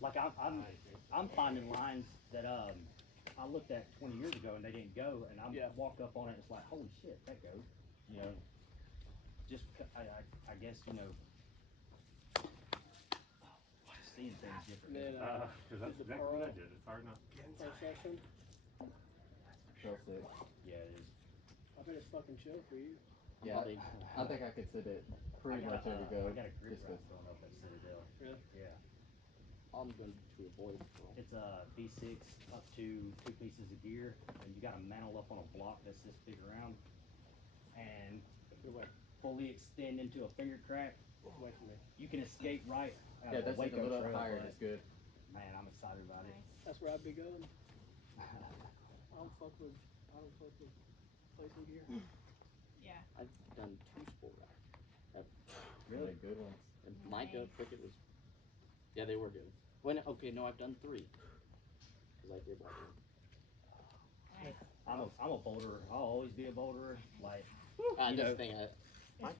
Like I'm finding lines that I looked at 20 years ago and they didn't go, and I walk up on it, it's like, holy shit, that goes. You know, just I guess, you know, seeing things differently. Then, Because that's the exactly what I pearl- did. It's hard not. First section. Real sick. Yeah, it is. I bet it's fucking chill for you. Yeah, I think I could sit it pretty much every go. I got a grip Just rack 'cause- going up at Citadel. Really? Yeah. I'm going to avoid pearl. It's a V6 up to 2 pieces of gear, and you got to mantle up on a block that's this big around, and fully extend into a finger crack. Away from me. You can escape right out Yeah, of the that's like a Waco little trail, higher. but, It's good. man, I'm excited about it. That's where I'd be going. I don't fuck with placing gear. Yeah. I've done 2 sport racks. Really good ones. And my gut cricket was, yeah, they were good. Okay, no, I've done 3. Because I did like Nice. I'm a boulderer. I'll always be a boulderer. Like, it. You know, Just think,